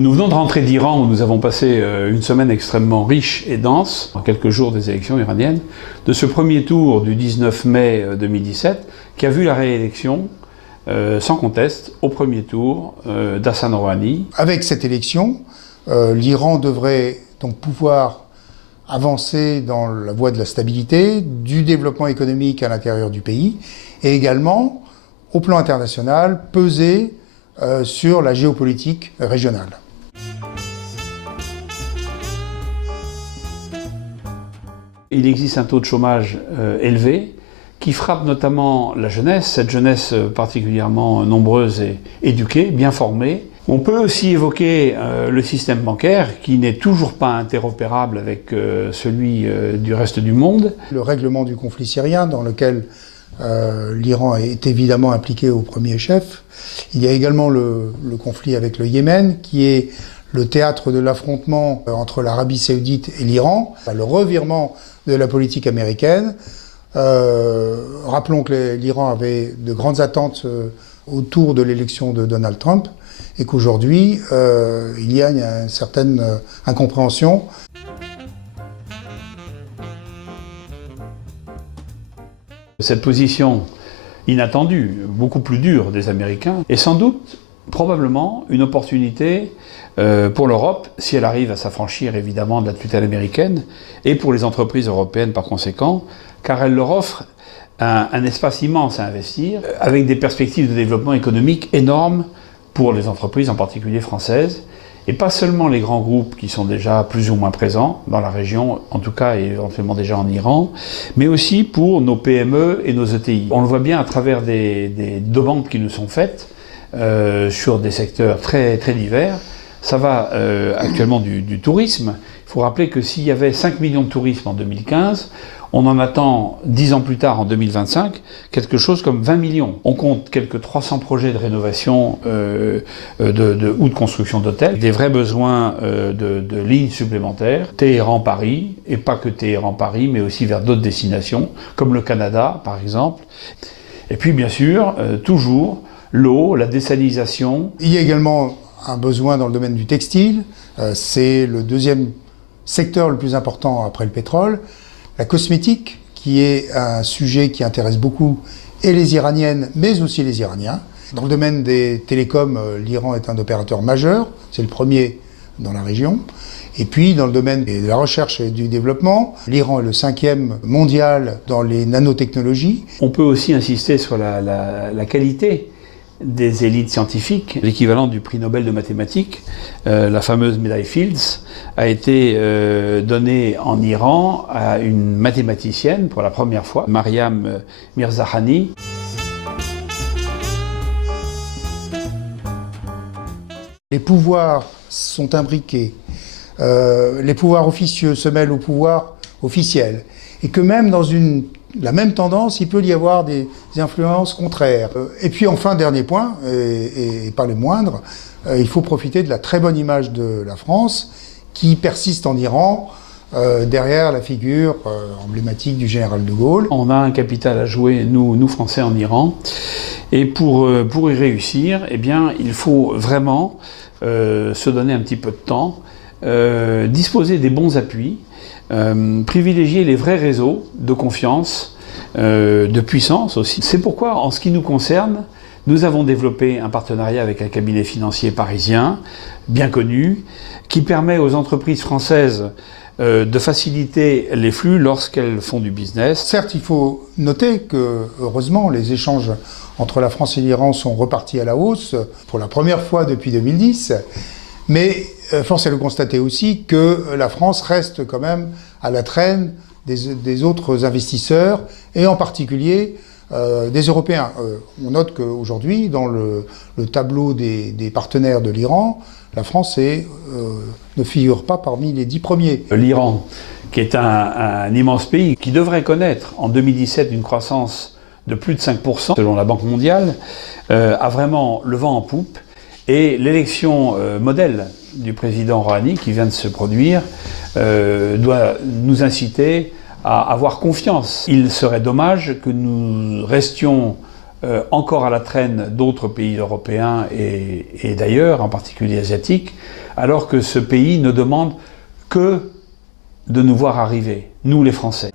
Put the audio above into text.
Nous venons de rentrer d'Iran où nous avons passé une semaine extrêmement riche et dense, en quelques jours des élections iraniennes, de ce premier tour du 19 mai 2017 qui a vu la réélection sans conteste au premier tour d'Hassan Rouhani. Avec cette élection, l'Iran devrait donc pouvoir avancer dans la voie de la stabilité, du développement économique à l'intérieur du pays et également, au plan international, peser sur la géopolitique régionale. Il existe un taux de chômage élevé qui frappe notamment la jeunesse, cette jeunesse particulièrement nombreuse et éduquée, bien formée. On peut aussi évoquer le système bancaire qui n'est toujours pas interopérable avec celui du reste du monde. Le règlement du conflit syrien dans lequel l'Iran est évidemment impliqué au premier chef. Il y a également le conflit avec le Yémen qui est le théâtre de l'affrontement entre l'Arabie Saoudite et l'Iran, le revirement de la politique américaine. Rappelons que l'Iran avait de grandes attentes autour de l'élection de Donald Trump et qu'aujourd'hui, il y a une certaine incompréhension. Cette position inattendue, beaucoup plus dure des Américains, est sans doute, probablement, une opportunité pour l'Europe, si elle arrive à s'affranchir évidemment de la tutelle américaine, et pour les entreprises européennes par conséquent, car elle leur offre un espace immense à investir, avec des perspectives de développement économique énormes pour les entreprises, en particulier françaises, et pas seulement les grands groupes qui sont déjà plus ou moins présents dans la région, en tout cas et éventuellement déjà en Iran, mais aussi pour nos PME et nos ETI. On le voit bien à travers des demandes qui nous sont faites sur des secteurs très, très divers. Ça va actuellement du tourisme. Il faut rappeler que s'il y avait 5 millions de touristes en 2015, on en attend 10 ans plus tard, en 2025, quelque chose comme 20 millions. On compte quelques 300 projets de rénovation ou de construction d'hôtels, des vrais besoins de lignes supplémentaires, Téhéran-Paris, et pas que Téhéran-Paris, mais aussi vers d'autres destinations, comme le Canada, par exemple. Et puis, bien sûr, toujours, l'eau, la désalinisation. Il y a également un besoin dans le domaine du textile. C'est le deuxième secteur le plus important après le pétrole. La cosmétique, qui est un sujet qui intéresse beaucoup et les Iraniennes, mais aussi les Iraniens. Dans le domaine des télécoms, l'Iran est un opérateur majeur, c'est le premier dans la région. Et puis, dans le domaine de la recherche et du développement, l'Iran est le 5e mondial dans les nanotechnologies. On peut aussi insister sur la qualité des élites scientifiques. L'équivalent du prix Nobel de mathématiques, la fameuse médaille Fields, a été donnée en Iran à une mathématicienne pour la première fois, Mariam Mirzakhani. Les pouvoirs sont imbriqués, les pouvoirs officieux se mêlent aux pouvoirs officiels, et que même dans la même tendance, il peut y avoir des influences contraires. Et puis enfin, dernier point, et pas le moindre, il faut profiter de la très bonne image de la France qui persiste en Iran derrière la figure emblématique du général de Gaulle. On a un capital à jouer, nous Français, en Iran. Et pour y réussir, eh bien, il faut vraiment se donner un petit peu de temps, disposer des bons appuis, privilégier les vrais réseaux de confiance, de puissance aussi. C'est pourquoi, en ce qui nous concerne, nous avons développé un partenariat avec un cabinet financier parisien, bien connu, qui permet aux entreprises françaises de faciliter les flux lorsqu'elles font du business. Certes, il faut noter que, heureusement, les échanges entre la France et l'Iran sont repartis à la hausse pour la première fois depuis 2010, mais force est de constater aussi que la France reste quand même à la traîne des autres investisseurs, et en particulier des Européens. On note qu'aujourd'hui, dans le tableau des partenaires de l'Iran, la France ne figure pas parmi les 10 premiers. L'Iran, qui est un immense pays, qui devrait connaître en 2017 une croissance de plus de 5% selon la Banque mondiale, a vraiment le vent en poupe. Et l'élection modèle du président Rouhani, qui vient de se produire, doit nous inciter à avoir confiance. Il serait dommage que nous restions encore à la traîne d'autres pays européens et d'ailleurs, en particulier asiatiques, alors que ce pays ne demande que de nous voir arriver, nous les Français.